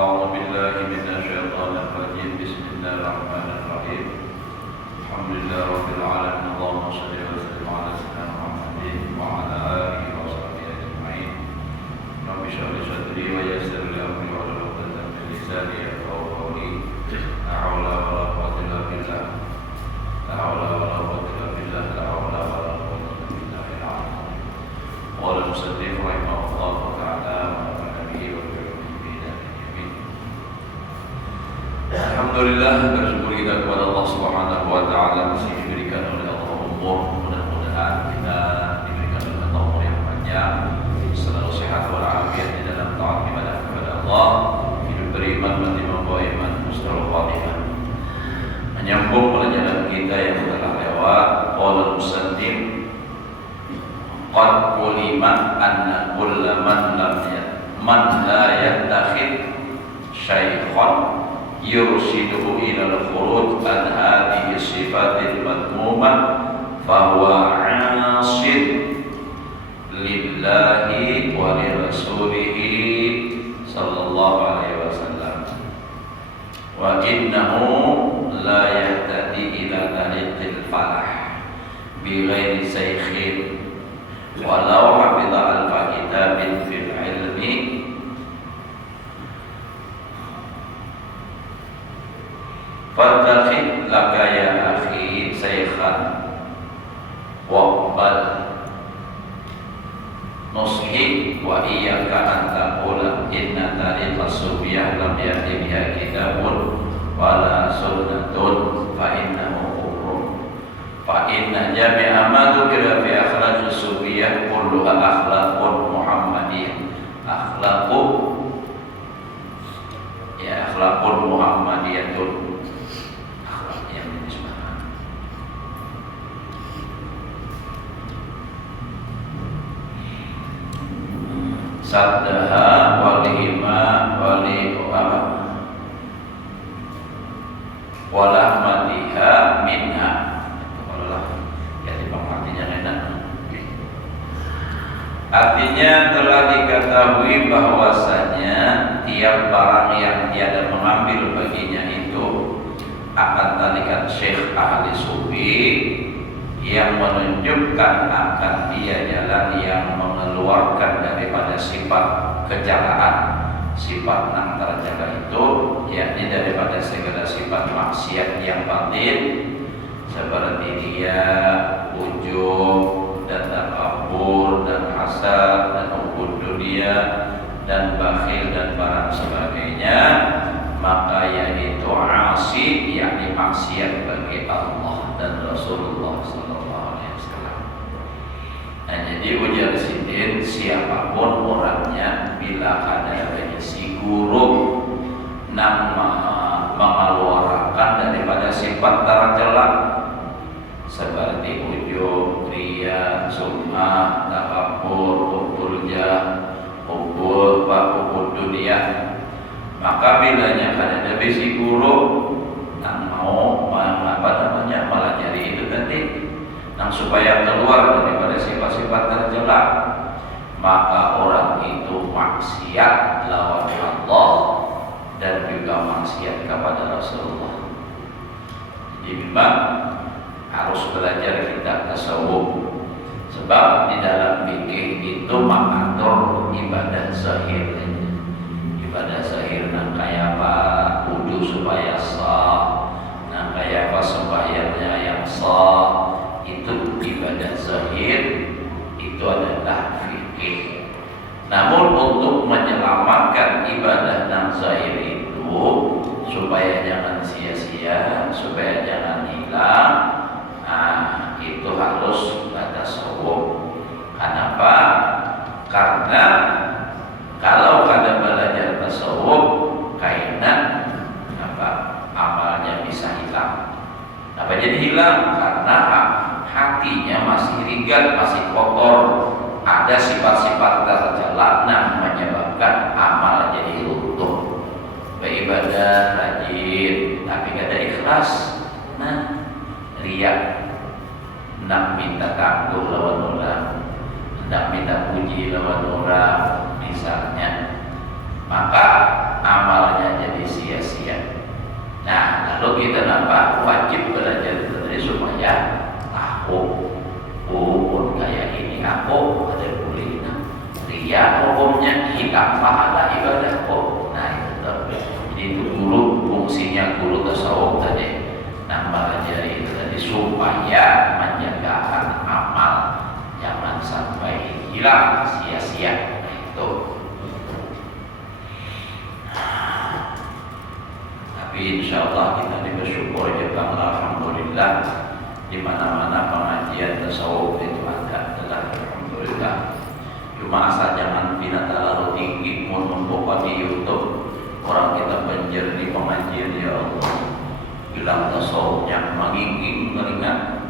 أعوذ بالله من الشيطان الرجيم. بسم الله الرحمن الرحيم. الحمد لله رب العالمين. اللهم صل وسلم على سيدنا محمد وعلى آله وصحبه أجمعين. رب اشرح لي صدري ويسر لي أمري واحلل عقدة من لساني يفقهوا قولي. لا حول ولا قوة إلا بالله. لا حول ولا قوة إلا بالله. لا حول ولا قوة إلا بالله العظيم. قال المصنف رحمه الله تعالى ونفعنا به وبعلومه في دارين. Alhamdulillah, bersyukur kita kepada Allah Subhanahu wa taala masih diberikan oleh Allah umur. Mudah-mudahan kita diberikan dengan umur yang panjang, selalu sehat walafiat di dalam taat ibadah kepada Allah, hidup beriman, mati membawa iman, husnul khatimah. Menyambung pelajaran kita yang telah lewat, qala al-musannif qad ulima anna kulla man la yattakhid syaikhan yursiduhu ila al-khuruj an hadhihi sifatil madmumah fahuwa 'asid lillahi wa li rasulihi sallallahu alaihi wasallam wa innahu la yahtadi ila tariqil falah bi ghairi shaykhin walau hafidha alfa kitabin fil ilmi fattakhid laka ya akhi shaykhan waqbal nushi wa iyyaka an taqula inna tariqas sufiyah lam ya'ti biha kitabun wala sunnatun fa innahu kufrun fa inna jami'a ma dzukira fi akhlaqis sufiyah kulluha akhlaqun muhammadiyah akhlaqun muhammadiyatun saddaha walihima walahmatiha minha. Artinya telah diketahui bahwasanya tiap barang yang tiada mengambil baginya itu akan tarikat syekh ahli sufi yang menunjukkan akan dia jalan yang mengeluarkan daripada sifat kejalaan, sifat nang terjaga itu, yakni daripada segala sifat maksiat yang batin seperti dia ujub dan takabur dan hasad dan hubud dunia dan bakhil dan barang sebagainya, maka yaitu asi, yakni maksiat bagi Allah dan Rasulullah sallallahu alaihi wasallam. Nah, jadi ujar sidin, siapapun orangnya bila ada berisi guru yang mengeluarkan daripada sifat tercela seperti ujub, riya, sum'ah, takabur, hubul jah, hubul dunia, maka bilanya ada bisi guru yang mau malah jadi itu tadi, yang supaya keluar daripada sifat-sifat tercela, maka orang itu maksiat lawan Allah dan juga maksiat kepada Rasulullah. Jadi memang harus belajar kita tasawuf, sebab di dalam fikih itu mengatur ibadah zahir. Ibadah zahir nang kaya apa wudu supaya sah, nang kaya apa sembahyangnya yang sah, itu ibadah zahir, itu adalah fikih. Namun untuk menyelamatkan ibadah nang zahir itu supaya jangan sia-sia, supaya jangan hilang, itu harus tasawuf. Kenapa? Karena kalau kada belajar tasawuf, kainan amalnya bisa hilang. Apa jadi hilang? Karena hatinya masih ringan, masih kotor. Ada sifat-sifat tercela yang menyebabkan amal jadi runtuh. Beribadah rajin, tapi kada ikhlas. Nah, riya, nak minta kagum lawan orang, nak minta puji lawan orang misalnya, maka amalnya jadi sia-sia. Nah, lalu kita wajib belajar dari supaya tahu pun kayak ini aku ada kulina ria hukumnya hilang pahala ibadah kok. Nah itu jadi itu guru fungsinya guru tasawuf tadi mempelajari itu tadi supaya menjaga amal jangan sampai hilang sia-sia. Nah, itu tapi insya Allah kita bersyukur juga alhamdulillah di mana-mana pengajian tasawuf itu ada alhamdulillah. Cuma asal jangan bina terlalu tinggi menumpuk di YouTube orang kita banjir di pengajian ya Allah bilang tasawufnya mengingin teringat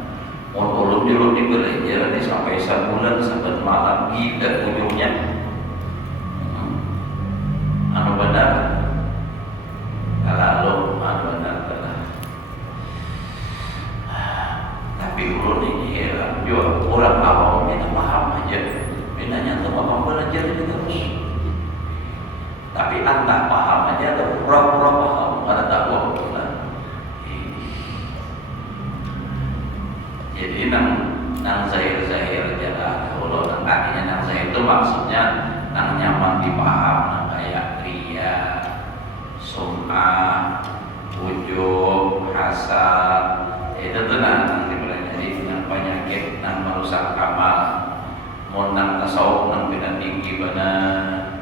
ulun di belajar ini sampai sebulan sampai malam gila ujungnya anu benar kalau anu benar tapi ulun ini heran juga orang awam ini paham aja bedanya tuh apa belajar ini terus tapi antah paham aja atau pura-pura paham karena tak tahu jadi nang zahir jalan kalau nang artinya nang zahir itu maksudnya nang nyaman dipaham nang kayak ria sum'ah ujub hasad itu tuh nang dipelajari nang penyakit nang merusak amal mau nang tasawuf nang beda tinggi benar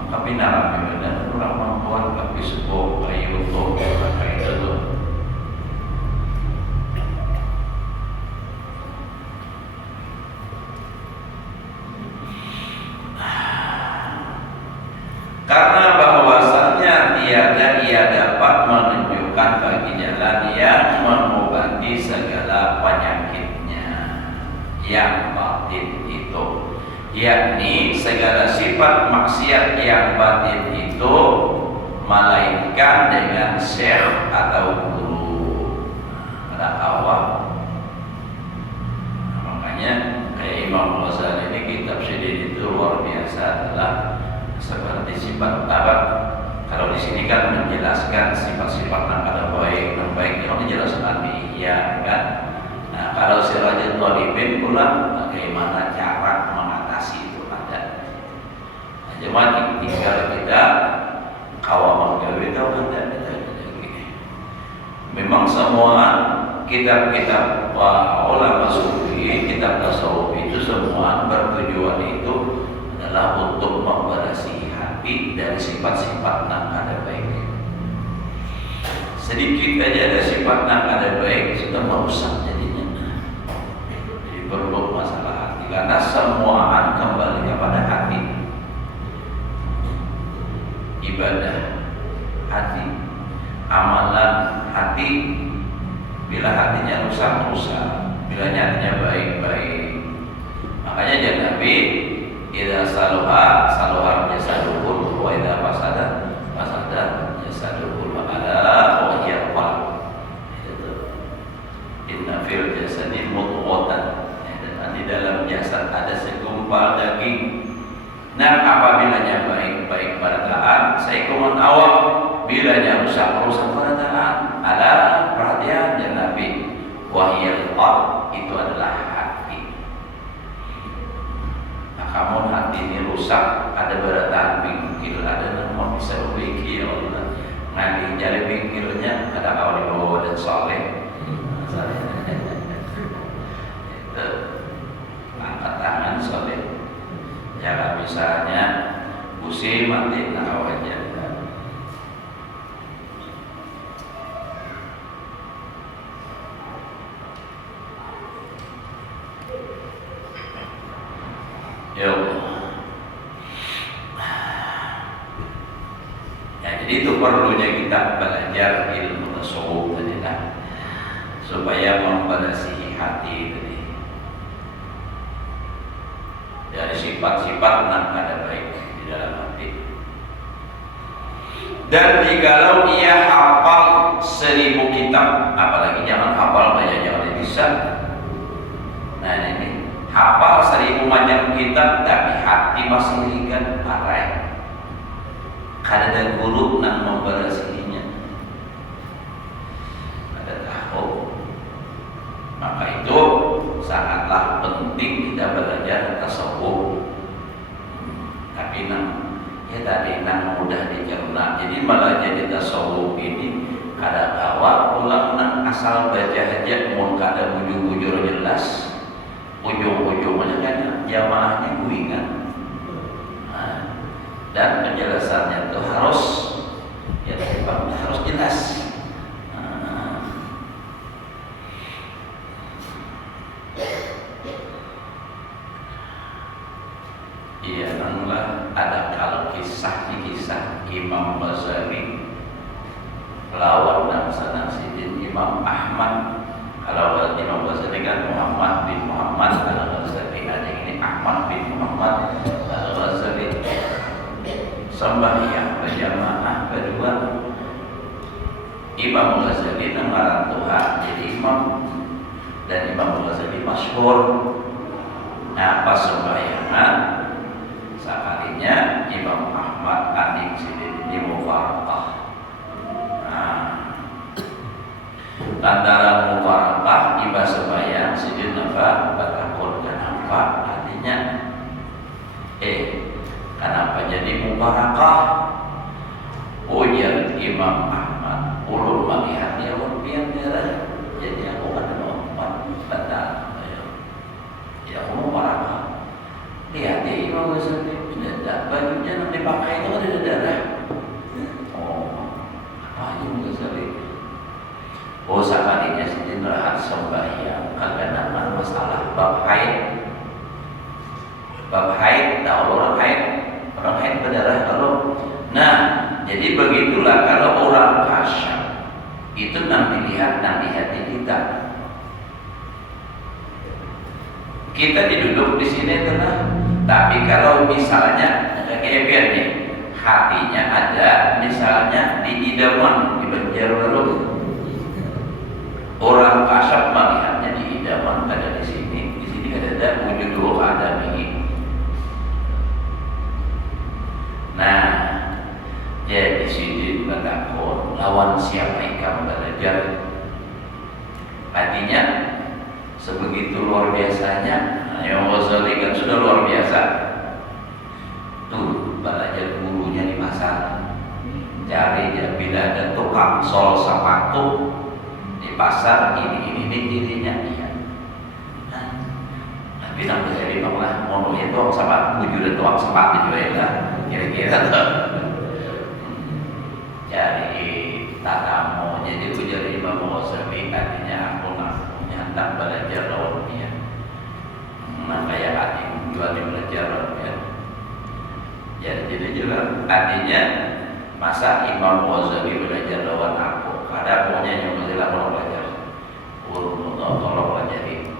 maka binaran benar orang mampuan tapi sebuah bayi untuk kayak itu tuh. Karena bahwasannya tiada ia dapat menunjukkan bagi jalan yang mengobati segala penyakitnya yang batin itu, yakni segala sifat maksiat yang batin itu melainkan dengan syekh atau guru pada awal. Makanya kayak Imam Ghazali ini kitab Sidin itu luar biasa adalah seperti sifat tabat. Kalau di sini kan menjelaskan sifat-sifat yang ada baik dan baik itu dijelaskan ya kan. Nah kalau Sirajul Talibin pula bagaimana cara mengatasi itu ada. Nah, cuma tinggal kita kawal menggawe tahu ada gini. Memang semua kitab-kitab ulama sufi, kitab tasawuf itu semua bertujuan itu adalah untuk memberasihi hati dari sifat-sifat yang ada baik. Sedikit aja ada sifat yang ada baik sudah merusak jadinya. Jadi perlu masalah hati karena semuaan kembali kepada hati. Ibadah hati, amalan hati. Bila hatinya rusak, bila hatinya baik. Makanya jangan Nabi idza saluha jasadul wa idza fasada jasadul ala wa hiya qalb. Itu inna fil jasadi mudghatan. Dan di dalam jasad ada segumpal daging. Nah apabila baik pada taat saikuman awak, bilanya rusak pada taat. Ada perhatian dan Nabi wa hiya qalb itu adalah hati. Kamu hati ini rusak, ada berataan pikir, ada nama bisa berpikir, nanti jadi pikirnya ada awal dan soleh. Itu angkat tangan soleh. Jangan misalnya pusing mati tahu aja. Ya jadi itu perlunya kita belajar ilmu tasawuf tadi lah, supaya memberasihi hati tadi dari sifat-sifat yang ada baik di dalam hati. Dan jikalau ia hafal 1000 kitab, apalagi jangan hafal banyak jangan bisa. Nah ini hafal 1000 macam kitab tapi hati masih ligan parai. Kada guru nak memberasihinya. Ada tahu. Maka itu sangatlah penting kita belajar tasawuf. Tapi ya tadi mudah dicerna. Jadi malah jadi tasawuf ini kada kawa ulang asal baca aja mun kada bujur-bujur jelas. Ujung-ujungnya kan jamaahnya guingan. Dan penjelasannya itu harus harus jelas. Iya, namunlah ada kalau kisah Imam Ghazali lawan Sidin Imam Ahmad. Kalau Imam Ghazali kan Muhammad bin Muhammad, kalau Ghazali ada ini Ahmad bin Muhammad. Kalau Ghazali sembahyang berjamaah berdua. Imam Ghazali ngaran Tuhan jadi imam, dan Imam Ghazali masyhur. Nah, pas sembahyangan sekalinya Imam Ahmad adik Sidin di mufaraqah. Nah, antara mufaraqah iba sembahyang Sidin apa bertakun kenapa artinya kenapa jadi mufaraqah? Ujar Imam Ahmad ulun melihatnya urpian darah jadi aku kan lompat batal ya aku mufaraqah. Lihat ya Imam Ghazali tidak bajunya yang dipakai itu ada darah. Apa Imam Ghazali? Sekalinya Sidin rahat sembahyang kagak nama masalah bab haid. Bab haid, tahu orang haid berdarah kalau. Nah, jadi begitulah kalau orang kasyaf itu nanti lihat di kita. Kita diduduk di sini adalah, tapi kalau misalnya kayak biar nih, hatinya ada misalnya di idaman di Banjarbaru. Orang kasyaf melihatnya di idaman, ada di sini ada wujud roh adami. Nah, jadi Sidin bertakun lawan siapa ikam belajar. Artinya sebegitu luar biasanya. Imam Ghazali kan sudah luar biasa. Tuh belajar gurunya di pasar. Cari dia bila ada tukang sol sepatu di pasar ini dirinya dia. Tapi nak jadi banglah mononya tuang sepatu wujud tuang sepatu juga ya. Kira-kira tuh. Jadi tatamu jadi ujar Imam Ghazali artinya aku nyantap belajar lawan dia. Kayak hati jual di belajar lawan dia. Jadi juga artinya masa Imam Ghazali belajar lawan aku. Kada punya yang Ghazali lawan belajar. Urut tolong pelajari.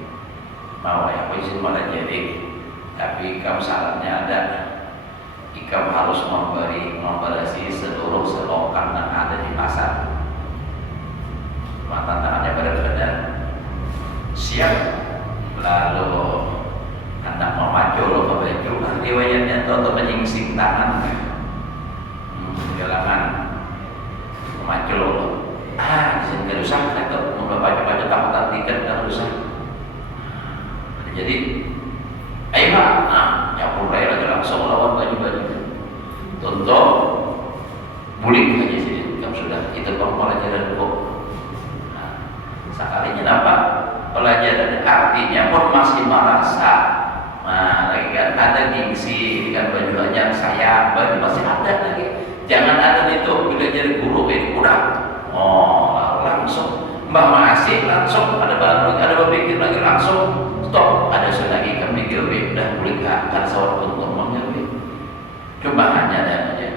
Mau aku izin pelajari. Tapi kamu syaratnya ada. Ikam harus memberasi seluruh selokan yang ada di pasar. Mata tangannya benar-benar siap. Lalu hendak memacu lo ke baju kan riwayatnya itu atau menyingsing tangan galangan memacu lo disini gak usah itu mau baju-baju takut tiket gak usah. Jadi ayo pak nyampur raya lagi langsung lawan baju-baju contoh bulik aja sini kamu sudah itu pelajaran kok. Sekalinya apa pelajaran artinya pun masih merasa lagi kan ada gengsi kan baju aja saya baju masih ada lagi. Jangan ada itu bila jadi guru ini udah langsung mbak masih langsung ada baru ada berpikir lagi langsung stop ada lagi kami mikir udah boleh kan sawat untuk ngomongnya coba hanya dan aja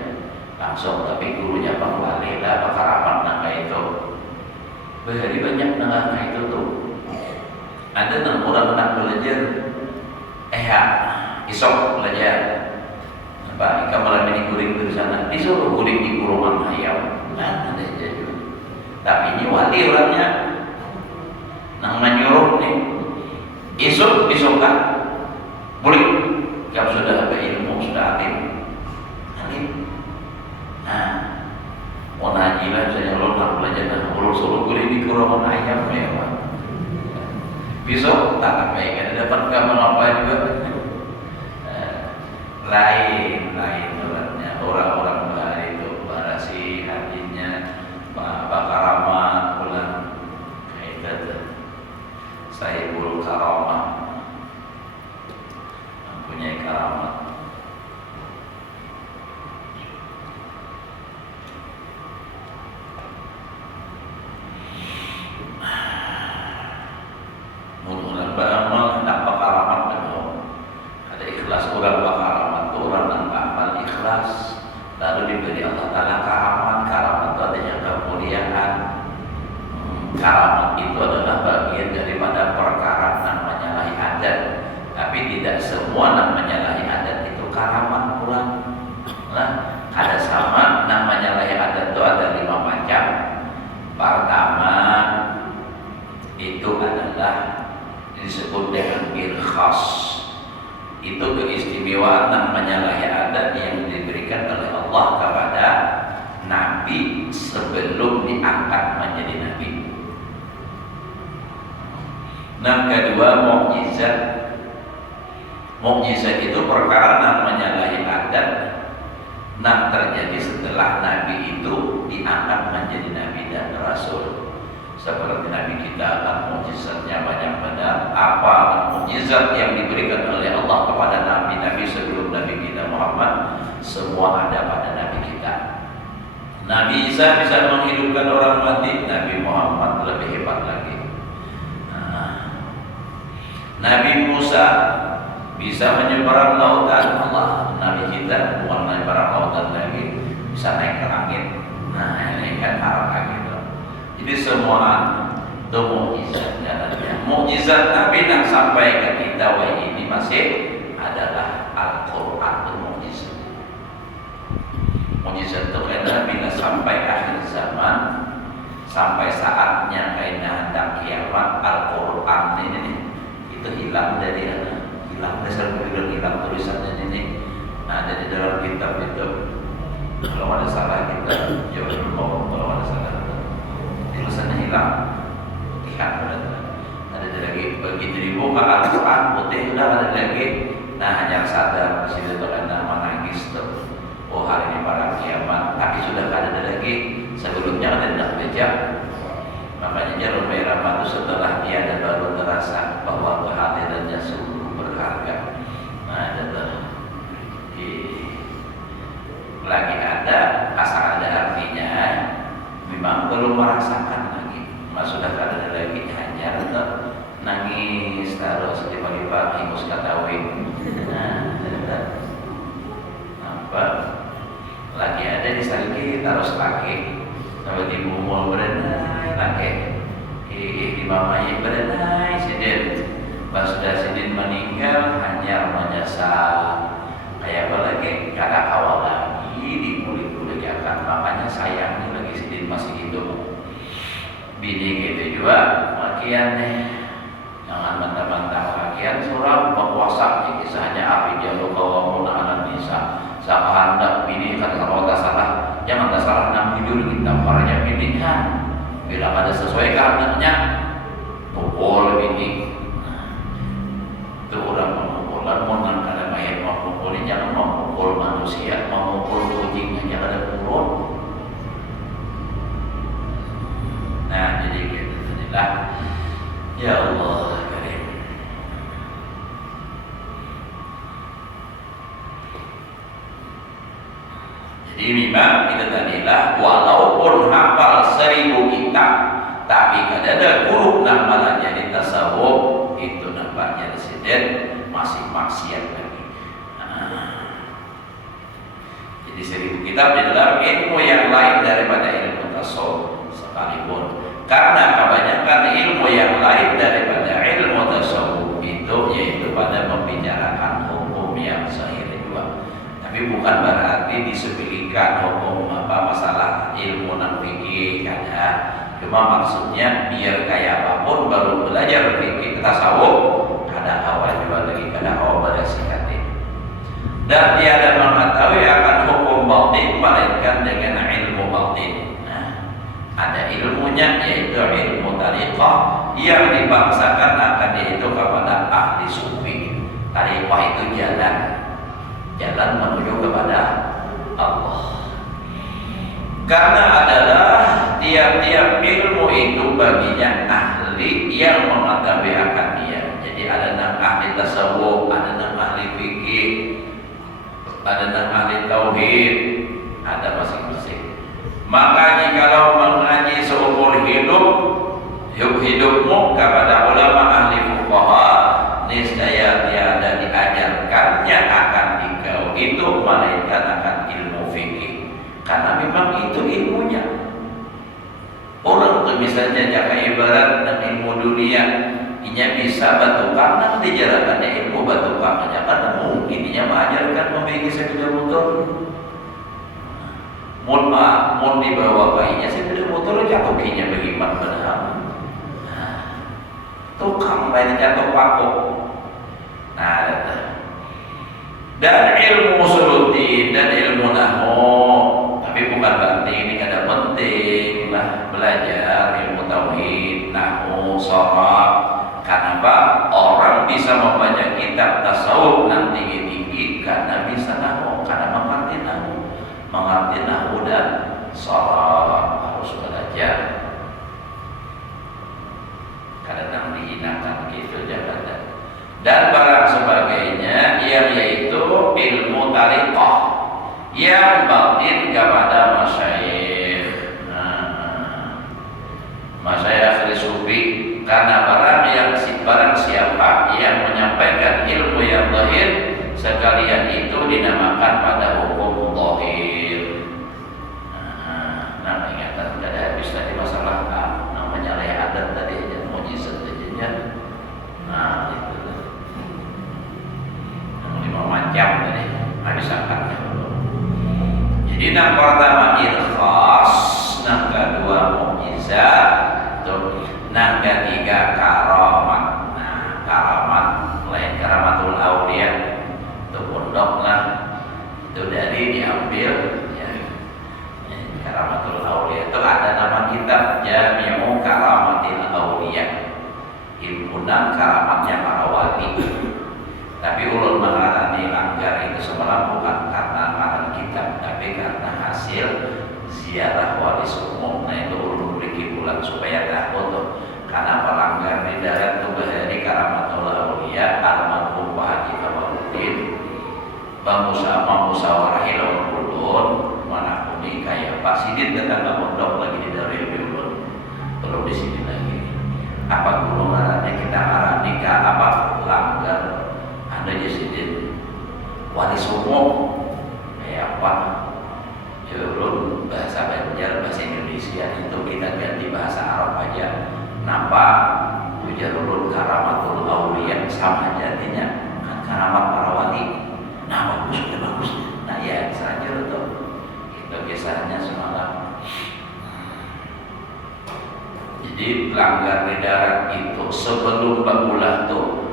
langsung tapi gurunya Bang Wali lah bakal rapat nangka itu berhari banyak nangka itu tuh ada orang nak belajar isok belajar apa ikan malam ini guring di sana disuruh guring di kurungan ayam ada aja tapi ini wali orangnya nang menyuruh nih isok kan Boleh. Kalau sudah berilmu, sudah alim. Nah, mau ngaji lah, saya ulun nak belajar dan ulun suruh kuliah di kurungan ayam ya Pak. Besok tak apa ya, dapat kamu apa juga. Lain orangnya, orang-orang baru itu barasi hatinya, bakaramat pulang kayak itu. Saya bulu karamah, mempunyai karamat. Mudah beramal nak bakaramat betul. Ada ikhlas orang bakaramat tu orang nak amal ikhlas, lalu diberi Allah Taala karamat. Karamat itu adanya kemuliaan. Karamat itu adalah bagian daripada perkara namanya lahi adat. Tapi tidak semua namanya lahi adat itu karamat pula. Nah, ada sama namanya lahi adat itu ada 5 macam. Pertama itu adalah disebut dengan irkhas. Itu keistimewaan namanya lahi adat yang diberikan oleh Allah kepada Nabi sebelum diangkat menjadi Nabi. Nah, kedua mukjizat. Mukjizat itu perkara namanya lahi adat yang terjadi setelah Nabi itu diangkat menjadi Nabi dan Rasul. Seperti Nabi kita kan mukjizatnya banyak benar. Apa mukjizat yang diberikan oleh Allah kepada Nabi-Nabi sebelum Nabi kita Muhammad, semua ada pada Nabi kita. Nabi Isa bisa menghidupkan orang mati, Nabi Muhammad lebih hebat lagi. Nabi Musa bisa menyeberang lautan, Allah. Nabi kita bukan menyeberang lautan lagi, bisa naik ke langit. Nah, ini kan arah gitu. Jadi semua itu mukjizat jalannya. Mukjizat Nabi yang sampai ke kita ini masih adalah Al-Quran itu mukjizat. Mukjizat itu karena bila sampai akhir zaman, sampai saatnya kaidah hendak kiamat, Al-Quran ini itu hilang dari hilang tulisannya ini. Nah, ada di dalam kitab itu. Kalau ada salah kita jawab dulu, kalau ada salah tulisannya hilang. Lihat ada lagi begitu dibuka Al-Quran putih sudah ada lagi. Nah, hanya sadar di situ karena menangis tuh. Oh, hari ini pada kiamat, tapi sudah ada lagi. Sebelumnya ada tidak baca. Makanya jarum merah itu setelah dia dan baru terasa bahwa kehadirannya sungguh berharga. Nah, ada lagi ada asal ada artinya, memang belum merasakan lagi. Sudah ada lagi hanya nangis terus di pagi-pagi mus katawin. Nah, apa lagi ada di salki terus pakai. Kalau di bumul berenai pakai di mamanya berenai sidin. Pas sudah sidin meninggal hanya menyesal. Kayak apa lagi? Kada awal lagi dipulik-pulik akan. Makanya sayangnya lagi sidin masih hidup. Bini gitu juga makian nih. Jangan mentah-mentah makian surah berpuasa. Kisahnya api jalur kawamun anak bisa. Saat hendak bini kata kalau tak salah, jangan tak salah nak tidur kita parahnya bini kan. Bila ada sesuai kehendaknya, pukul bini. Itu orang memukulkan, mohon kada bayar memukulin, jangan memukul manusia, memukul kucing hanya ada purun. Nah, jadi gitu sajalah. Ya Allah. Jadi memang itu tadilah walaupun hafal 1000 kitab, tapi kada ada huruf nama jadi tasawuf itu nampaknya residen masih maksiat lagi. Jadi 1000 kitab di dalam ilmu yang lain daripada ilmu tasawuf sekalipun, karena kebanyakan ilmu yang lain daripada ilmu tasawuf itu yaitu pada membicarakan hukum yang sahih juga. Tapi bukan berarti disepelekan hukum masalah ilmu fikih kada. Cuma maksudnya biar kayak apapun baru belajar fikih tasawuf kada awal juga lagi kada awal pada sikat ini. Dan tiada mengetahui akan hukum batin melainkan dengan ilmu batin. Nah, ada ilmunya yaitu ilmu tariqah yang dibangsakan akan yaitu kepada ahli sufi. Tariqah itu jalan menuju kepada Allah. Karena adalah tiap-tiap ilmu itu baginya ahli yang mengetahui akan dia. Jadi ada yang ahli tasawuf, ada yang ahli fikih, ada yang ahli tauhid, ada masing-masing. Maka jikalau mengaji seumur hidupmu kepada ulama ahli fuqaha, niscaya tiada diajarkannya akan dikau itu melainkan akan ilmu fikih. Karena memang itu ilmunya. Orang tuh misalnya jaga ibarat dan ilmu dunia, inya bisa batukang nanti jarakannya ilmu batukang aja karena mungkin inya mengajarkan memiliki sepeda motor. Mun dibawa bayinya sepeda motor jatuh kinya bagaimana benar. Tukang bayi jatuh paku. Nah, dan ilmu usuluddin dan ilmu nahwu, tapi bukan berarti ini kada penting lah belajar ilmu tauhid, nahwu, sharaf. Kenapa orang bisa membaca kitab tasawuf nanti tinggi karena bisa nahwu, karena mengerti nahwu dan sharaf harus belajar. Kadang dihinakan gitu jangan. Dan barang sebagainya yang yaitu ilmu tariqah yang batin kepada masyayikh. Masyayikh sufi, karena barang siapa yang menyampaikan ilmu yang zahir sekalian itu dinamakan pada hukum zahir. Nah, ingatan tidak ada habis tadi masalah namanya adat tadi yang mujizat saja. Nah, itu 5 macam tadi habis akarnya. Jadi yang pertama ikhlas, yang kedua mukjizat, yang ketiga karamat. Nah, karamat lain karamatul auliya itu pondok lah, itu dari diambil ya. Karamatul auliya itu ada nama kitab Jami'u Karamatil Auliya, himpunan karamatnya para wali. Tapi ulun mengarani langgar itu semalam bukan karena ngaran kitab, tapi karena hasil ziarah wali sumum. Nah itu ulun beri bulan supaya tahu tuh. Karena pelanggar di darat tuh dari karamatul auliya almarhum Pak Haji Kawaluddin musyawarah lawan ulun mana kuni kayak Pak Sidin tetangga pondok lagi di Darul Ulun belum di sini lagi. Apa guru ngarannya kita ngarani ke apa langgar ada Sidin wali sumum kayak apa ulun bahasa Banjar bahasa Indonesia itu kita ganti bahasa Arab aja. Nampak ujarulun karamatul auliya sama aja artinya kan karamat para wali. Nah bagus. Nah ya saja itu kisahnya semalam. Jadi pelanggar di darat itu sebelum bakulah tuh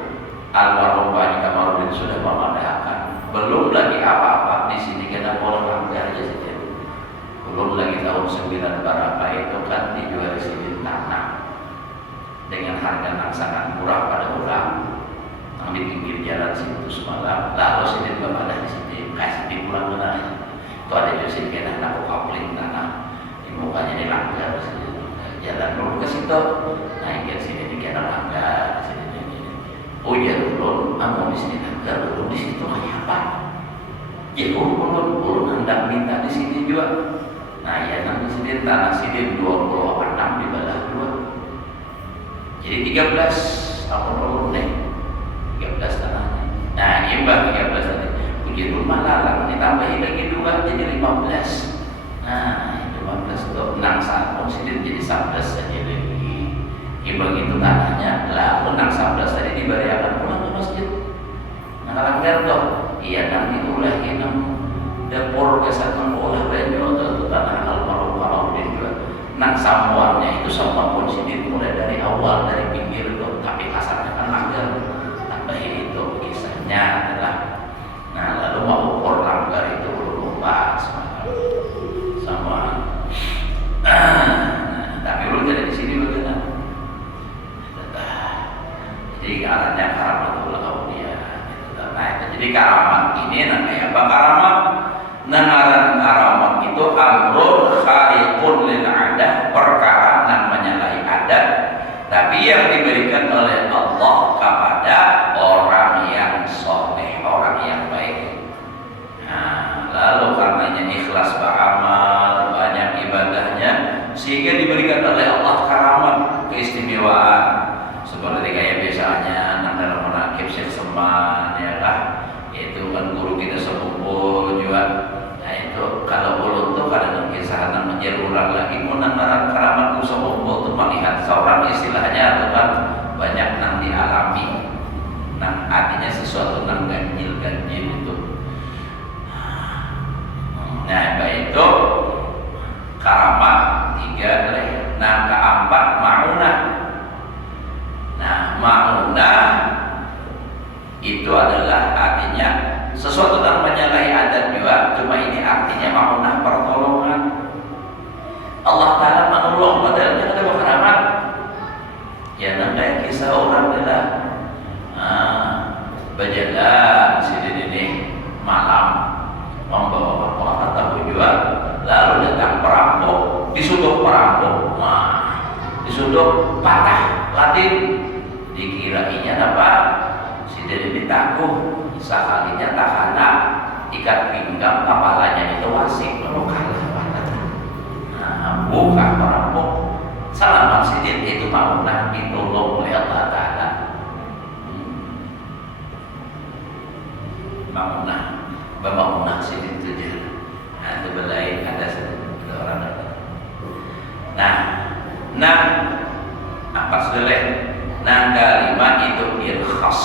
almarhum Pak Haji Kawaluddin sudah memadahkan. Belum lagi apa-apa di sini kena orang langgar aja saja. Belum lagi tahun 9 berapa itu kan dijual di sini tanah dengan harga yang sangat murah pada orang yang di pinggir jalan situ semalam. Lalu sini ada di sini kasih di pulang benar itu ada di sini kena nak kapling tanah di mukanya di langgar jalan dulu ke situ. Nah yang sini di kena langgar di sini. Oh ya dulu kamu di sini langgar dulu di situ kayak apa? Ya ulun hendak minta di sini juga. Nah ya nanti sini tanah sini 26 dibalah 2. Jadi 13 tahun lalu nih 13 tanahnya. Nah imbang 13 tadi puji rumah lalang ditambahin lagi 2 jadi 15. Nah 15 itu 6 tahun sini jadi 11 saja lagi. Imbang itu tanahnya lah 6 11 tadi diberiakan pulang ke masjid. Nah langgar tuh iya nanti ulah inam dapur kesatuan olah banyak tuh tanah almarhum Kawaluddin juga. Nah samuannya itu sama pun sini mulai dari awal dari pinggir itu tapi kasarnya kan langgar semalam sama. Tapi lu ada di sini bagaimana? Jadi arahnya karamatul aulia. Nah, jadi karamat ini namanya apa karamat? Ngaran karamat itu amrun khariqun lil adah, perkara namanya lain adat, tapi yang diberikan oleh Allah kepada orang yang soleh, orang yang baik. Nah, lalu karenanya ikhlas beramal, banyak ibadahnya, sehingga diberikan oleh Allah karamat, keistimewaan. Seperti kayak biasanya nang dalam menakib Syekh Seman, ya lah, itu kan guru kita sepupu juga. Nah itu kalau ulun tuh kadang kisah nang menjerulang lagi, mau nang karamat sepupu tuh melihat seorang istilahnya itu kan banyak nang dialami, nang artinya sesuatu nang ganjil itu. Nah baik itu karamat tiga lah. Nah keempat ma'unah. Nah, ma'unah itu adalah artinya sesuatu yang menyalahi adat juga, cuma ini artinya ma'unah pertolongan. Allah Ta'ala menolong, padahal dia ada keramat. Ya, namanya kisah orang adalah berjalan sini ini malam membawa pengalaman tahu juga, lalu datang perampok, disuduk perampok, disuduk patah latin. Dikirainya apa? Si Dede ditakuh, sekalinya tahanan ikat pinggang kepalanya itu wasik, lalu kalah. Nah, buka perampok. Selamat si Dede itu mau ditolong oleh Allah Ta'ala. Bangunah si Dede itu. Nah, itu belai ada orang. Nah, apa sudah? Nah kalimat itu irkhas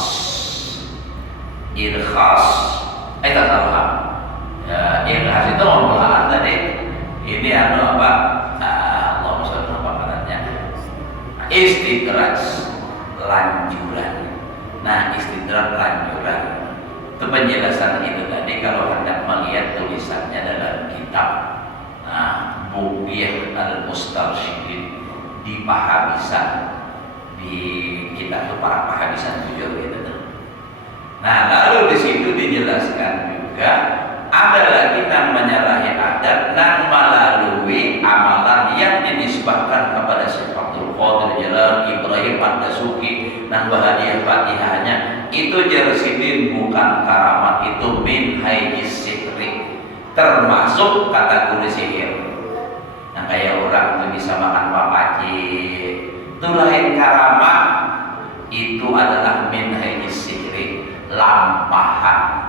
tak salah irkhas itu membelaan tadi ini apa Allah SWT makanannya istidraj lanjuran. Nah istidraj lanjuran itu penjelasan itu tadi kalau hendak melihat tulisannya dalam kitab Bughiyah al-Mustarsyidin di Pahabisan, di kitab itu para pahabisan jujur gitu. Nah lalu di situ dijelaskan juga ada lagi namanya lahir adat nang melalui amalan yang dinisbahkan kepada Syekh Abdul Qadir Jailani, Ibrahim Ad-Dasuki, nang bahadiah fatihahnya itu jersidin bukan karamat, itu min haijis sihri, termasuk kategori sihir. Nah kayak orang itu bisa makan papaci itu lain karamat, itu adalah min haijis sihri, lampahan,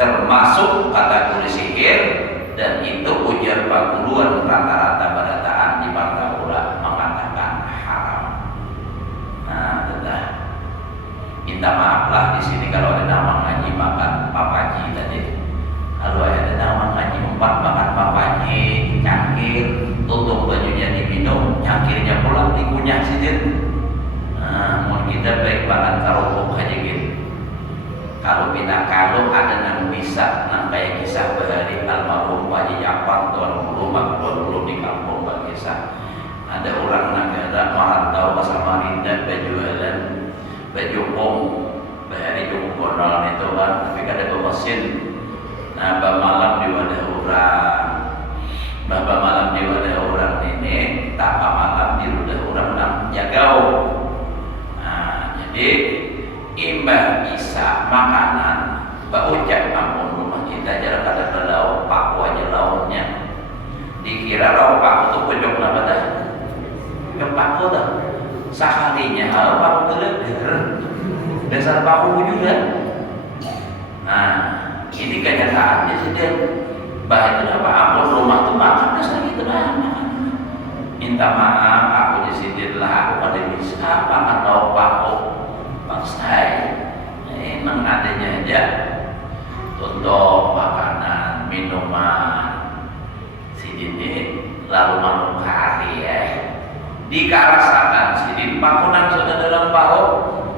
termasuk kategori sihir, dan itu ujar pakuluan rata-rata barataan di para ulama mengatakan haram. Nah, sudah minta maaflah di sini kalau ada nama ngaji makan papaji tadi. Kalau ada nama ngaji makan papaji, cangkir, tutup bajunya diminum, cangkirnya pulang dikunyah sidin. Nah, mau kita baik banget kalau aja gitu. Kalau ada yang bisa nang kayak kisah bahari almarhum Haji Ja'far tuan guru di kampung kisah. Ada orang negara merantau ke Samarinda berjualan baju om bahari cukup bonol itu kan, tapi ada mesin. Nah, malam di wadah orang ini tak malam di wadah orang nang jagau. Nah, jadi imbah bisa makanan berucap ampun rumah kita jarak ada lauk paku aja lauknya dikira lauk paku itu pojok apa dah pojok paku dah sekalinya kalau paku geleger dasar paku juga. Nah ini kenyataannya sih dia bahaya apa ampun rumah tuh makan dasar gitu dah minta maaf aku disitilah aku pada bisa makan lauk paku paksai emang adanya aja untuk makanan minuman sidin lalu makhluk hari dikarasakan sidin pakunan sudah dalam parut.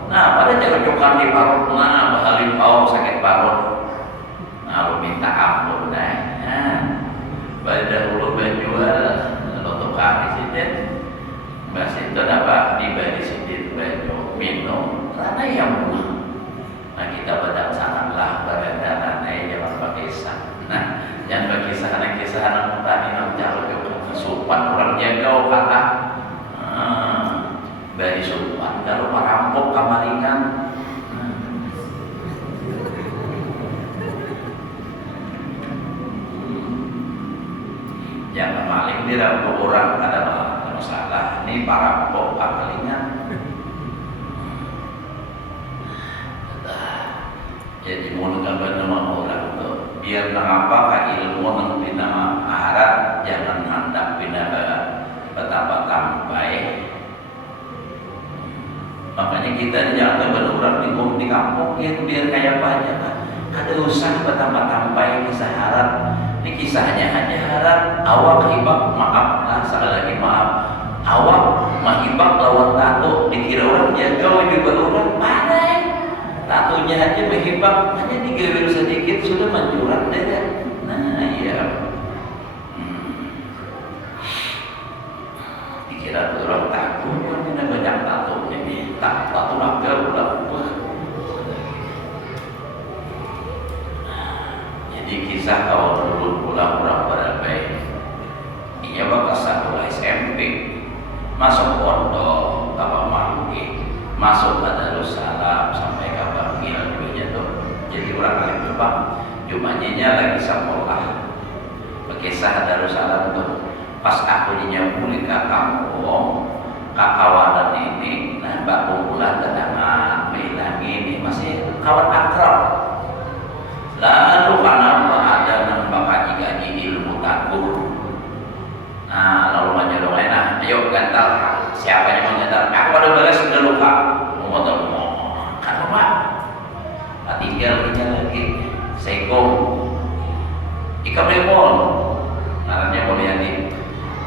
Nah pada cerocokan di parut nah bahalim sakit parut lalu minta ampun kisah tadi nak cara sopan orang jaga kata bari sopan kalau merampok kamalingan jangan maling dirampok orang ada masalah. Ini perampok kamalingan jadi mau ngegambar nama orang tuh biar mengapa ilmu nang bina akhirat jangan handap bina betapa tampai. Makanya kita jangan berurang di kampung itu biar kayak banyak kan ada usah betapa tampai kisah harap. Ini kisahnya hanya harap awak hibak maaf lah sekali lagi maaf awak mahibak lawan tato dikira orang jaga lebih berurang pandai. Tatunya aja berhibak hanya digawir sedikit sudah mencurat deh. Nah iya dikira orang takut orang banyak tatunya nih tato naga ulang. Jadi kisah kawan dulu pulang orang baik iya bapak sekolah SMP masuk pondok apa mangki masuk ke Darussalam sampai ke Bangil tuh. Jadi orang alim Jum'ah Jum'ahnya lagi sekolah berkisah Darussalam tuh pas aku nyambuli ke kampung kawanan ini nah mbak kumpulan kedangan bilang ini masih kawan akrab lalu kenapa ada nambah kaji-kaji ilmu takur nah lalu menyuruh enak ayo gantal siapa yang menggantal aku pada balas sudah lupa mau kan pak tinggal ini lagi sekong ikan lemon namanya Mulyani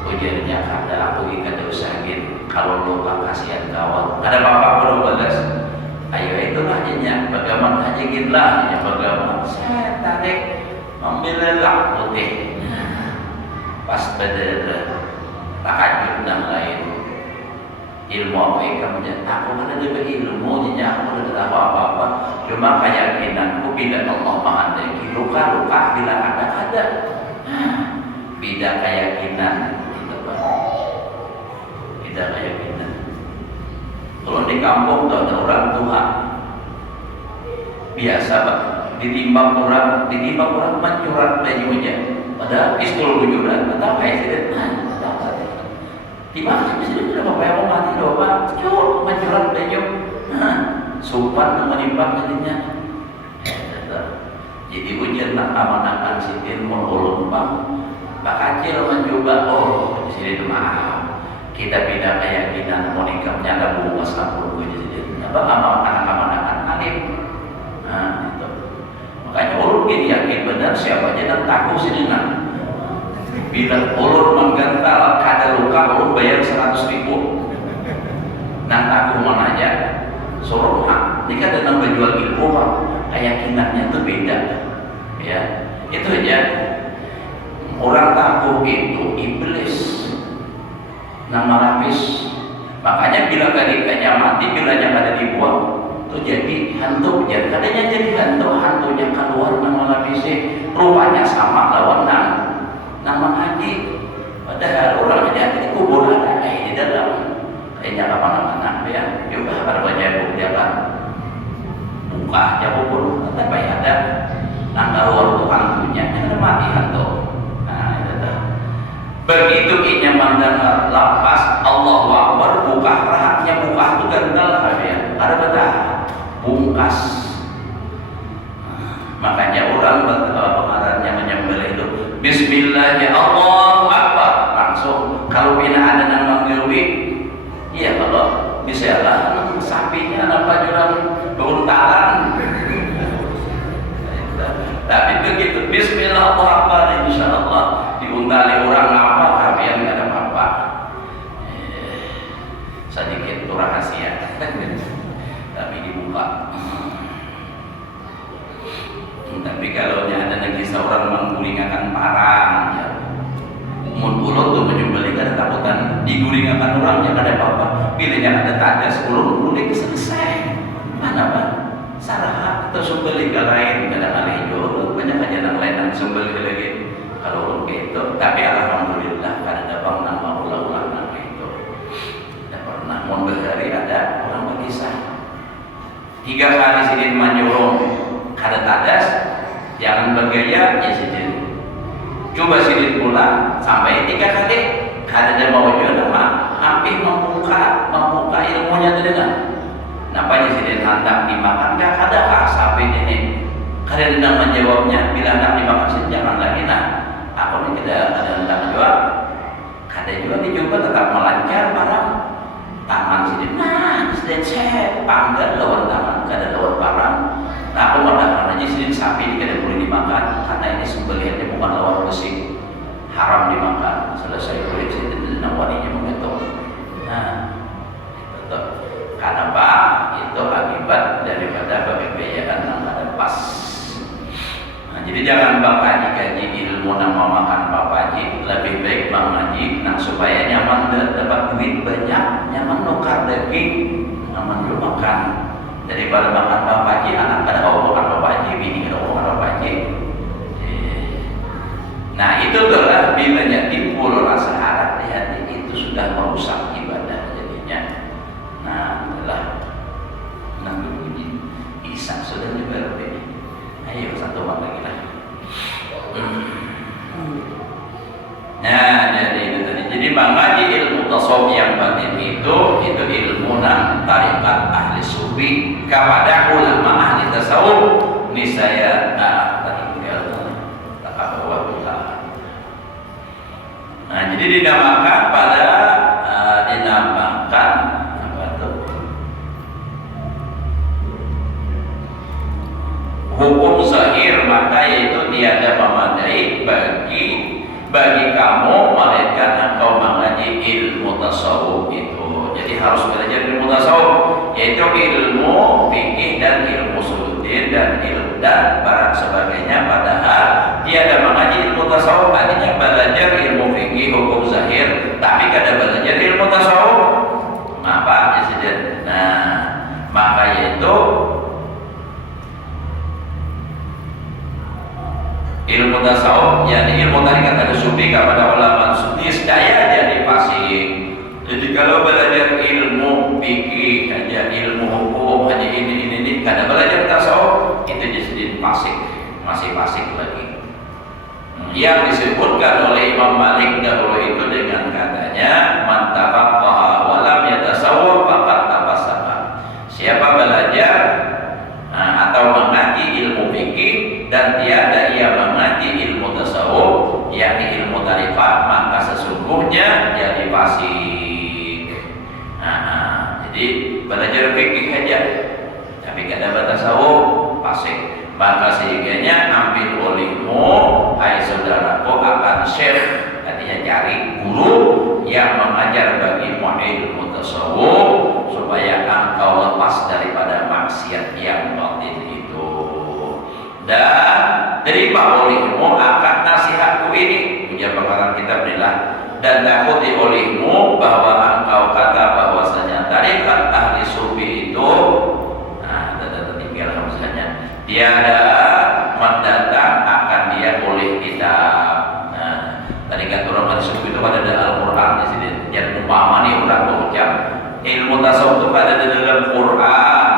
ujarnya ada aku ikan usahain kalau lupa kasihan kawan ada bapak belum balas ayo itulah jadinya bagaimana aja gitulah jadinya bagaimana saya tarik ambil lelak putih pas pada takajud dan lain ilmu apa yang kamu aku ada lebih ilmu jadinya aku tidak tahu apa-apa cuma keyakinanku bila Allah menghendaki luka-luka bila ada beda keyakinan itu Pak beda keyakinan kalau di kampung tuh ada orang tua biasa Pak ditimbang orang mencurat bajunya padahal pistol lujuran betapa ya sih gimana sih sudah bapak yang mau mati doa Pak cur mencurat baju sumpah menimbang jadinya jadi ujian nak amanakan sitin mau ulun Pak kecil mencoba oh di sini itu maaf kita beda keyakinan mau nikahnya ada bunga sampul gue jadi apa anak-anak alim nah itu makanya ulun gini yakin benar siapa aja dan takut sini nak bila ulun menggantal kada luka ulun bayar 100.000 nah takut mana aja suruh hak ini kan ada jual ilmu Pak keyakinannya tuh beda ya itu aja orang takut itu iblis nama lapis makanya bila kadikanya mati bilanya kada dibuang itu jadi hantu jadi kadanya jadi hantunya keluar nama lapisnya rupanya sama lawan nama haji padahal orangnya di kuburan di dalam kayaknya apa-apa ya juga pada banyak bukti apa buka aja kubur tapi ada nanggal luar itu hantunya yang mati hantu nah itu tuh begitu inya mendengar lapas Allahu Akbar buka rahapnya buka itu gantal ya ada betul bungkas makanya orang pengarangnya menyembelih itu Bismillah ya Allahu Akbar langsung kalau bina ada nama ngewi iya kalau bisa lah sapinya apa jurang beuntalan tapi begitu Bismillah Allahu Akbar insyaallah diuntali orang apa kalian nggak ada apa-apa sedikit itu rahasia tapi dibuka tapi kalau ada lagi seorang menggulingakan parang ya mulut tuh menyembelih ada takutan digulingakan orang yang ada apa-apa pilihnya ada tanda 10 guling selesai mana Pak sarah atau sembelih ke lain kadang alih dulu banyak aja yang lain yang sembelih lagi kalau gitu 3 kali sidin menyuruh kada tadas, jangan bergaya ya sidin. Coba sidin pula sampai 3 kali kada ada mau juga nama hampir membuka ilmunya terdengar. Napanya sidin hendak dimakan gak kada sampai ini. Kada hendak menjawabnya, bila hendak dimakan sidin jangan lagi aku ini kada hendak jawab. Kada juga dicoba tetap melancar barang tangan sidin sidin set panggal lawan tangan kada lawan barang. Aku malah karena sidin sapi kada boleh dimakan karena ini sembelihannya bukan lawan besi, haram dimakan. Selesai kulit sidin nawaninya mengetuk. Itu karena apa? Itu akibat daripada pembiayaan yang ada pas. Jadi jangan bapak gaji ilmu nama makan bapak haji, lebih baik mengaji supaya nyaman dapat duit banyak, nyaman nukar daging, nyaman dulu makan daripada makan bapak haji, anak pada mau makan bapak haji, bini kada mau makan bapak haji. Nah itu adalah bila timbul rasa harap di hati itu sudah merusak ibadah jadinya. Nah adalah Isa sudah juga lebih. Ayo satu lagi lah. Nah jadi itu tadi. Jadi mengaji ilmu tasawuf yang batin itu ilmu tarikat ahli sufi kepada ulama ahli tasawuf. Ini saya tadi tak bawa kita. Nah jadi dinamakan apa tuh? Hukum zahir, maka yaitu tiada memadai bagi kamu melainkan engkau mengaji ilmu tasawuf itu. Jadi harus belajar ilmu tasawuf, yaitu ilmu fikih dan ilmu suluddin dan ilmu dan barang sebagainya. Padahal tiada mengaji ilmu tasawuf, artinya belajar ilmu fikih hukum zahir tapi kada belajar ilmu tasawuf. Apa presiden? Nah maka yaitu ilmu tasawuf, yakni ilmu tarikat ada sufi kepada ulama sufi sedaya jadi fasih. Jadi kalau belajar ilmu fikih aja, ilmu hukum aja ini kada belajar tasawuf, itu jadi fasih, masih fasih lagi. Yang disebutkan oleh Imam Malik dahulu itu dengan katanya man tafaqqaha wa lam yatasawwaf faqad tafassaka. Siapa belajar atau mengaji ilmu fikih dan tiada ia mengaji ilmu tasawuf, yakni ilmu tarikat, maka sesungguhnya jadi fasik. Jadi belajar fikih aja tapi kada bertasawuf, fasik. Maka sehingganya ambil olehmu, hai saudaraku, akan syekh, artinya cari guru yang mengajar bagimu ilmu tasawuf supaya engkau lepas daripada maksiat yang batin itu. Dan terima olehmu akan nasihatku ini, punya pengarang kitab inilah. Dan takuti olehmu bahwa engkau kata bahwasanya tarikat ahli sufi itu tinggal hamzahnya tiada mendatang akan dia oleh kitab. Tarikat orang ahli sufi itu pada Al-Quran di sini. Jadi umpama nih orang berucap ilmu tasawuf itu pada dalam Quran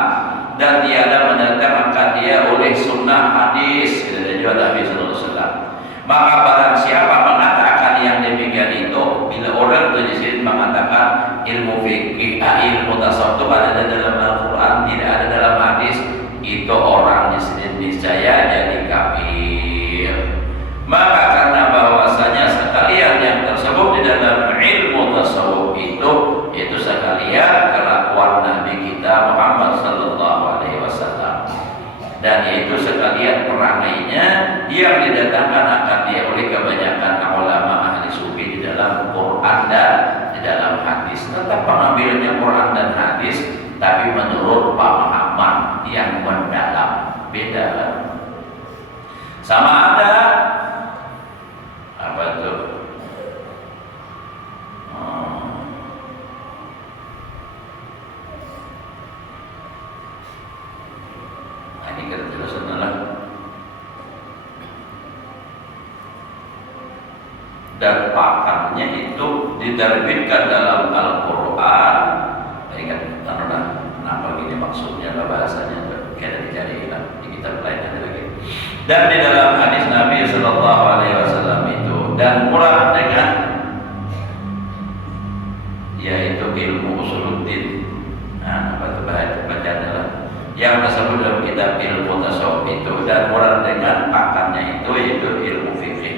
dan tiada mendatangkan dia oleh sunnah hadis dari Nabi Sallallahu Alaihi Wasallam. Maka barang siapa mengatakan yang demikian itu, bila orang itu disini mengatakan ilmu fikih, ilmu tasawuf itu ada dalam Al-Quran, tidak ada dalam hadis, itu orang disini niscaya jadi kafir. Maka karena bahwasanya sekalian yang tersebut di dalam ilmu tasawuf itu sekalian kelakuan Nabi kita Muhammad Sallallahu Alaihi Wasallam, dan yaitu sekalian perangainya yang didatangkan akan dia oleh kebanyakan ulama ahli sufi di dalam Quran dan di dalam hadis. Tetap pengambilannya Quran dan hadis, tapi menurut pemahaman yang mendalam, beda kan? Sama ada apa tuh? Ini kita jelaskan adalah dan pakarnya itu diterbitkan dalam Al-Quran. Ingat, kenapa gini maksudnya bahasanya? kitab lain ada lagi. Dan di dalam hadis Nabi Sallallahu Alaihi Wasallam itu, dan murah dengan yaitu ilmu usuluddin. Nah, bacaan lah yang tersebut dalam kitab ilmu tasawuf itu, dan murad dengan pakarnya itu yaitu ilmu fikih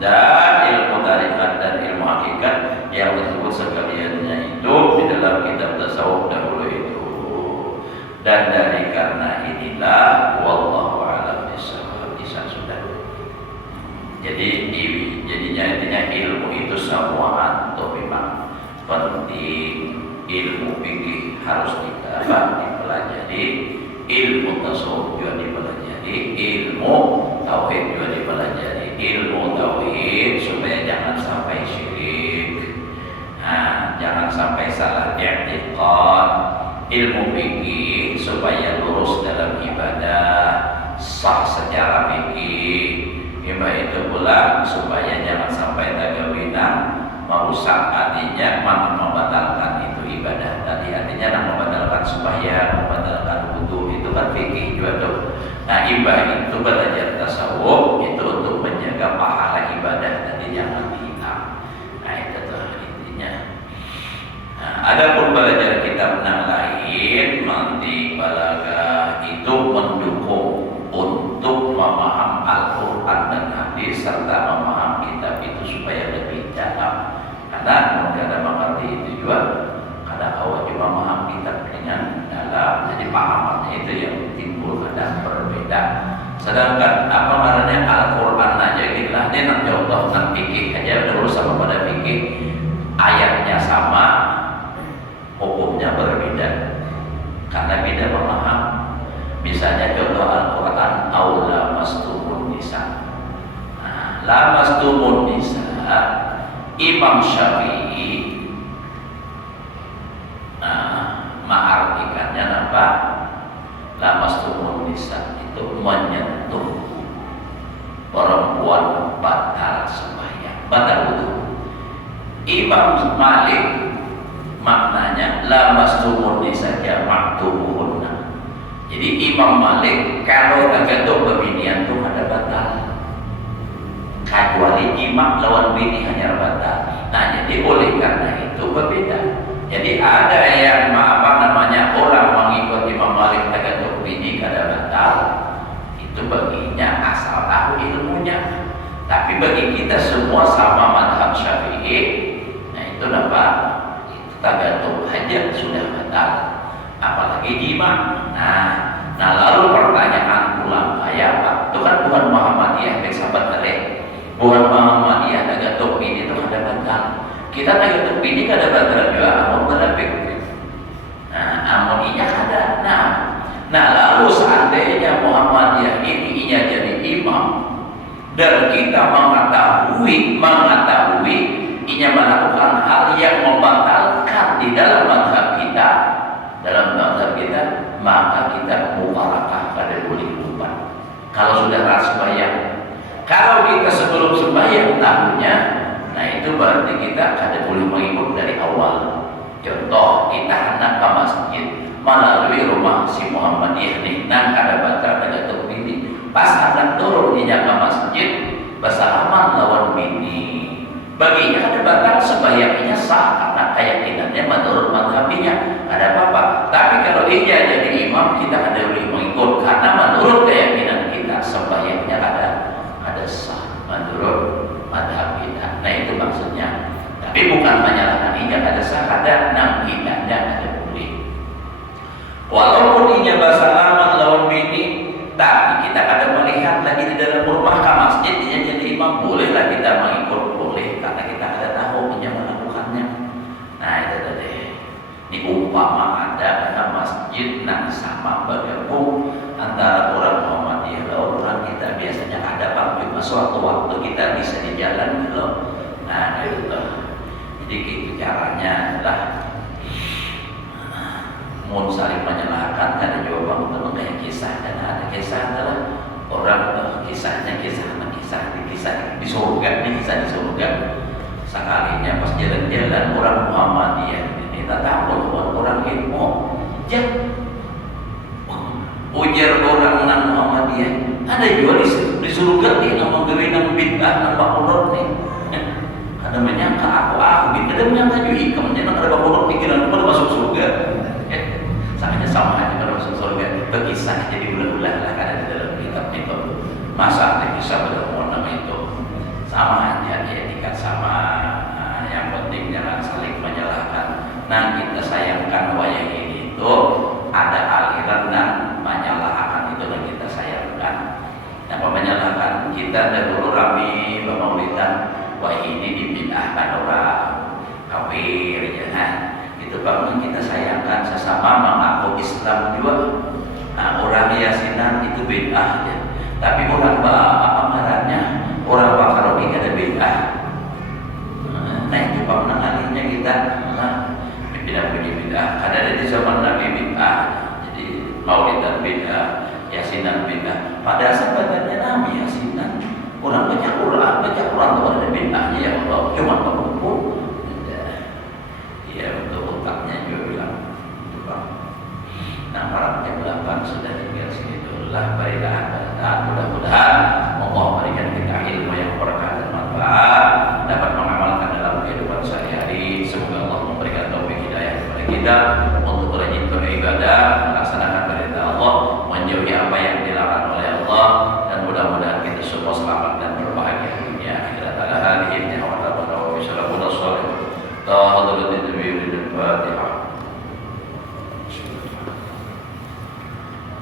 dan ilmu tarikat dan ilmu hakikat yang tersebut sekaliannya itu di dalam kitab tasawuf dahulu itu. Dan dari karena inilah wallahu a'lam bishawab sudah. Jadinya intinya ilmu itu semua antum memang penting. Ilmu fikih harus dipelajari, ilmu tasawuf juga dipelajari, ilmu tauhid juga dipelajari. Ilmu tauhid supaya jangan sampai syirik, jangan sampai salah i'tiqad. Ilmu fikih supaya lurus dalam ibadah, sah secara fikih. Itu pula supaya jangan sampai tagawinan merusak, artinya membatalkan itu ibadah. Tadi artinya membatalkan sembahyang, membatalkan wudu, itu kan fikih juga tuh. Nah, ibadah itu belajar tasawuf itu untuk menjaga pahala ibadah tadi jangan hilang. Nah, itu tuh intinya. Nah, adapun belajar kitab yang lain nanti balaghah itu mendukung untuk memaham Al-Quran dan hadis serta memaham kitab itu supaya lebih dalam. Karena ada mengerti itu juga, kadang awal juga memaham kitab dengan dalam, jadi pahamannya itu yang timbul kadang berbeda. Sedangkan apa namanya Al-Quran aja kita ini nak contoh tentang fikih aja dulu sama pada fikih, ayatnya sama, hukumnya berbeda karena beda memaham. Misalnya contoh Al-Quran aula mastumun nisa. Nah, lamastumun nisa Imam Syafi'i mengartikannya apa? Lamastumun nisa itu menyentuh perempuan batal sembahyang, batal wudu. Imam Malik maknanya lamastumun nisa jamaktuhunna. Jadi Imam Malik kalau tergantung bebinian itu ada batal, kecuali jima lawan bini hanya batal. Nah, jadi oleh karena itu berbeda. Jadi ada yang orang mengikut Imam Malik tergantung bini kada batal, itu baginya asal tahu ilmunya. Tapi bagi kita semua sama madhab Syafi'i, nah itu apa? Itu tergantung hajat sudah batal, apalagi jima. Nah lalu pertanyaan pulang kayak apa? Itu kan Tuhan Muhammadiyah sahabat kalian. Tuhan Muhammadiyah tergantung bini itu ada batal. Kita tergantung bini kada batal juga, amun berlebih. Amun inya kada. Nah lalu seandainya Muhammadiyah ini inya jadi imam dan kita mengetahui inya melakukan hal yang membatalkan di dalam mazhab kita, maka kita mufarakah pada boleh lupa. Kalau sudah ras sembahyang, kalau kita sebelum sembahyang tahunya, nah itu berarti kita kada boleh mengikut dari awal. Contoh kita hendak ke masjid melalui rumah si Muhammadiyah nih, nang kada batal kada ini. Pas hendak turun inya ke masjid bersalaman lawan bini, baginya ada batal sembahyangnya sah karena keyakinannya menurut mazhabnya ada apa-apa. Tapi kalau dia jadi imam kita ada boleh mengikut karena menurut keyakinan kita sembahyangnya ada sah menurut mazhab kita. Nah itu maksudnya. Tapi bukan menyalahkan inya ada sah, ada nang kitanya ada boleh. Walaupun inya bersalaman lawan bini, tapi kita kadang melihat lagi di dalam rumah ke masjid inya jadi imam, bolehlah kita mengikut, boleh karena kita ada tahu inya melakukannya. Nah itu tadi. Ini umpama ada masjid nang sama bergabung antara orang Muhammadiyah dan orang kita, biasanya ada waktu suatu waktu kita bisa di jalan gitu. Nah itu. Jadi gitu caranya adalah mau saling menyalahkan karena jawaban itu kayak kisah, dan ada kisah adalah orang kisah di surga, kisah di surga. Sekalinya pas jalan-jalan orang Muhammadiyah ini tak tahu orang ilmu ujar orang nang Muhammadiyah ada juga di surga nih nang menggawe nang bid'ah nang bakulot nih. Ada menyangka aku bid'ah, ada menyangka juga ikamnya nang ada bakulot pikiran pada masuk surga. Sangatnya sama aja kalau masuk surga. Berkisah jadi ulah-ulah lah ada di dalam kitab itu. Masa ada kisah berhubungan nama itu sama aja etikat sama. Nah, yang penting jangan saling menyalahkan. Nah kita sayangkan wayang ini itu ada aliran dan menyalahkan itu yang kita sayangkan. Yang menyalahkan kita dahulu rame pemaulidan wah ini dibid'ahkan orang kafir ya kan. Itu bangun kita sayangkan sesama mengaku Islam juga. Nah orang yasinan itu bid'ah ya. Tapi orang apa ngarannya orang bakal ada bid'ah. Nah itu pengenalinya kita tidak punya bid'ah. Karena di zaman Nabi bid'ah, jadi maulidan bid'ah, yasinan bid'ah. Pada sebenarnya Nabi yasinan orang baca Quran itu ada bid'ahnya ya Allah. Cuma berkumpul. Ya untuk otaknya juga bilang. Nah para penjelasan sudah tinggal segitulah. Baiklah. Mudah-mudahan Allah berikan kita ilmu yang berkah dan manfaat, dapat mengamalkan dalam kehidupan sehari-hari. Semoga Allah memberikan taufik hidayah kepada kita untuk rajin beribadah, melaksanakan perintah Allah, menjauhi apa yang dilarang oleh Allah, dan mudah-mudahan kita semua selamat dan berbahagia dunia akhirat. Ala hadhihi wa sallallahu alaihi wa sallam.